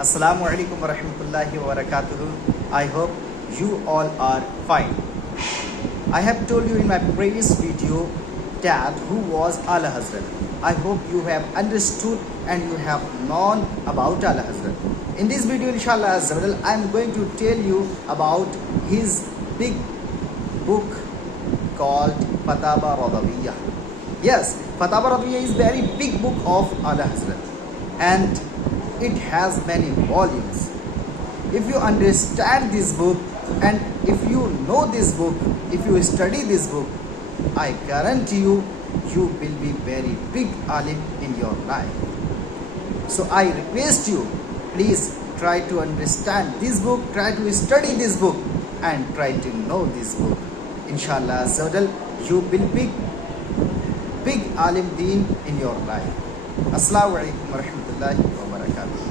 Assalamu alaikum wa rahmatullahi wa barakatuhu. I hope you all are fine. I have told you in my previous video that who was Ala Hazrat. I hope you have understood and you have known about Ala Hazrat. In this video, inshallah azza, I am going to tell you about his big book called Fataba Radawiyah. Yes, Fataba Radawiyah is very big book of Ala Hazrat, and it has many volumes. If you understand this book and if you know this book, if you study this book, I guarantee you, you will be very big alim in your life. So I request you, please try to understand this book, try to study this book and try to know this book. Inshallah Azza, you will be big alim deen in your life. Assalamu alaikum wa rahmatullahi wa barakatuh.